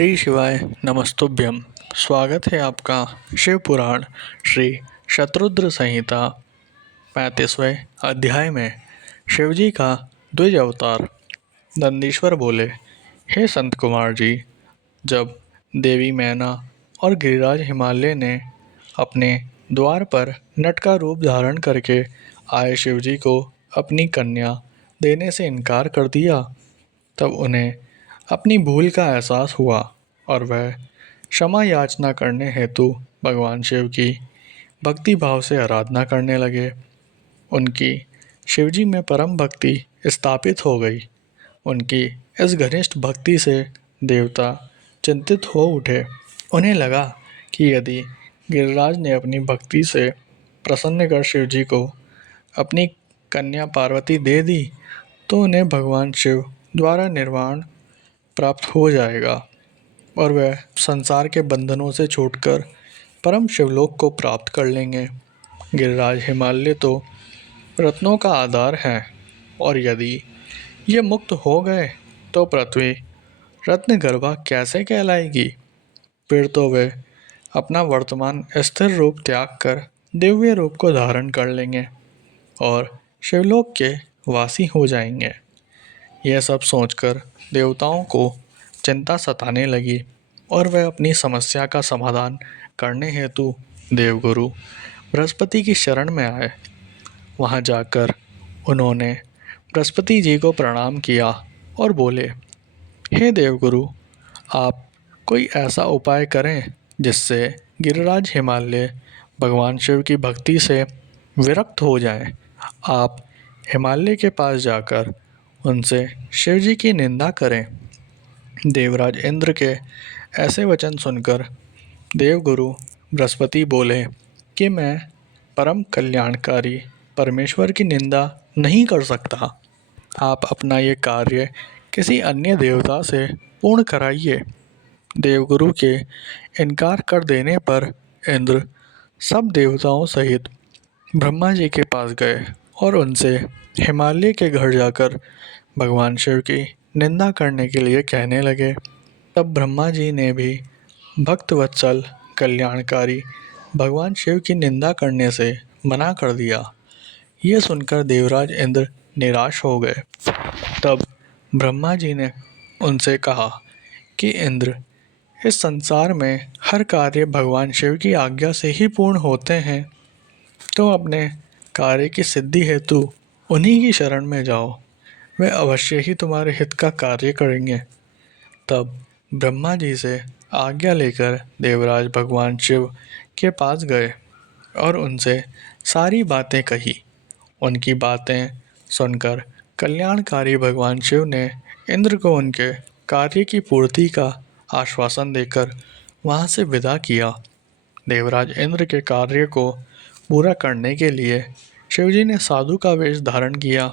श्री शिवाय नमस्तुभ्यम। स्वागत है आपका शिव पुराण श्री शतरुद्र संहिता 35वें अध्याय में। शिवजी का द्विज अवतार। नंदीश्वर बोले, हे संत कुमार जी, जब देवी मैना और गिरिराज हिमालय ने अपने द्वार पर नट का रूप धारण करके आए शिवजी को अपनी कन्या देने से इनकार कर दिया, तब उन्हें अपनी भूल का एहसास हुआ और वह क्षमा याचना करने हेतु भगवान शिव की भक्ति भाव से आराधना करने लगे। उनकी शिवजी में परम भक्ति स्थापित हो गई। उनकी इस घनिष्ठ भक्ति से देवता चिंतित हो उठे। उन्हें लगा कि यदि गिरिराज ने अपनी भक्ति से प्रसन्न कर शिवजी को अपनी कन्या पार्वती दे दी तो उन्हें भगवान शिव द्वारा निर्वाण प्राप्त हो जाएगा और वह संसार के बंधनों से छूटकर परम शिवलोक को प्राप्त कर लेंगे। गिरिराज हिमालय तो रत्नों का आधार है और यदि ये मुक्त हो गए तो पृथ्वी रत्नगर्भा कैसे कहलाएगी। फिर तो वे अपना वर्तमान स्थिर रूप त्याग कर दिव्य रूप को धारण कर लेंगे और शिवलोक के वासी हो जाएंगे। यह सब सोचकर देवताओं को चिंता सताने लगी और वह अपनी समस्या का समाधान करने हेतु देवगुरु बृहस्पति की शरण में आए। वहां जाकर उन्होंने बृहस्पति जी को प्रणाम किया और बोले, हे देवगुरु, आप कोई ऐसा उपाय करें जिससे गिरिराज हिमालय भगवान शिव की भक्ति से विरक्त हो जाएं। आप हिमालय के पास जाकर उनसे शिवजी की निंदा करें। देवराज इंद्र के ऐसे वचन सुनकर देवगुरु बृहस्पति बोले कि मैं परम कल्याणकारी परमेश्वर की निंदा नहीं कर सकता। आप अपना ये कार्य किसी अन्य देवता से पूर्ण कराइए। देवगुरु के इनकार कर देने पर इंद्र सब देवताओं सहित ब्रह्मा जी के पास गए और उनसे हिमालय के घर जाकर भगवान शिव की निंदा करने के लिए कहने लगे। तब ब्रह्मा जी ने भी भक्त वत्सल कल्याणकारी भगवान शिव की निंदा करने से मना कर दिया। ये सुनकर देवराज इंद्र निराश हो गए। तब ब्रह्मा जी ने उनसे कहा कि इंद्र, इस संसार में हर कार्य भगवान शिव की आज्ञा से ही पूर्ण होते हैं, तो अपने कार्य की सिद्धि हेतु उन्हीं की शरण में जाओ, वे अवश्य ही तुम्हारे हित का कार्य करेंगे। तब ब्रह्मा जी से आज्ञा लेकर देवराज भगवान शिव के पास गए और उनसे सारी बातें कही। उनकी बातें सुनकर कल्याणकारी भगवान शिव ने इंद्र को उनके कार्य की पूर्ति का आश्वासन देकर वहां से विदा किया। देवराज इंद्र के कार्य को पूरा करने के लिए शिवजी ने साधु का वेश धारण किया।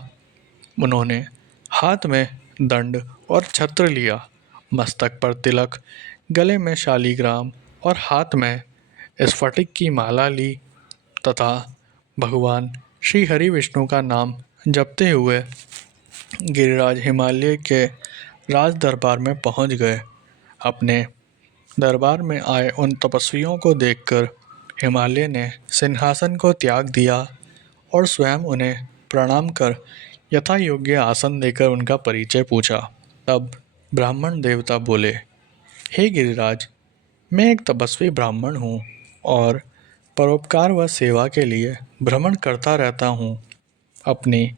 उन्होंने हाथ में दंड और छत्र लिया, मस्तक पर तिलक, गले में शालीग्राम और हाथ में स्फटिक की माला ली तथा भगवान श्री हरि विष्णु का नाम जपते हुए गिरिराज हिमालय के राज दरबार में पहुंच गए। अपने दरबार में आए उन तपस्वियों को देखकर हिमालय ने सिंहासन को त्याग दिया और स्वयं उन्हें प्रणाम कर यथा योग्य आसन देकर उनका परिचय पूछा। तब ब्राह्मण देवता बोले, हे गिरिराज, मैं एक तपस्वी ब्राह्मण हूँ और परोपकार व सेवा के लिए भ्रमण करता रहता हूँ। अपनी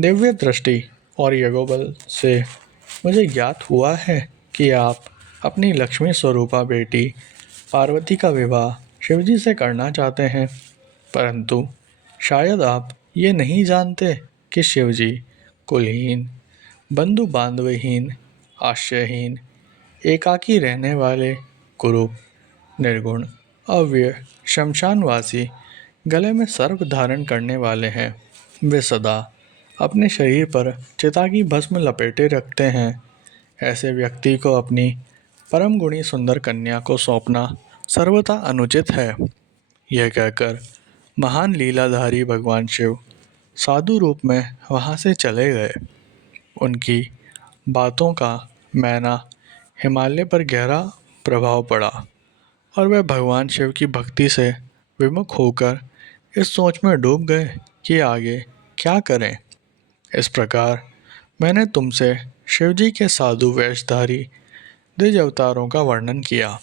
दिव्य दृष्टि और यज्ञोबल से मुझे ज्ञात हुआ है कि आप अपनी लक्ष्मी स्वरूपा बेटी पार्वती का विवाह शिवजी से करना चाहते हैं, परंतु शायद आप ये नहीं जानते कि शिवजी कुलहीन, बंधु बांधवहीन, आश्रयहीन, एकाकी रहने वाले, कुरूप, निर्गुण, अव्यय, शमशानवासी, गले में सर्प धारण करने वाले हैं। वे सदा अपने शरीर पर चिता की भस्म लपेटे रखते हैं। ऐसे व्यक्ति को अपनी परम गुणी सुंदर कन्या को सौंपना सर्वथा अनुचित है। यह कहकर महान लीलाधारी भगवान शिव साधु रूप में वहां से चले गए। उनकी बातों का मैना हिमालय पर गहरा प्रभाव पड़ा और वे भगवान शिव की भक्ति से विमुख होकर इस सोच में डूब गए कि आगे क्या करें। इस प्रकार मैंने तुमसे शिवजी के साधु वेशधारी द्विज अवतारों का वर्णन किया।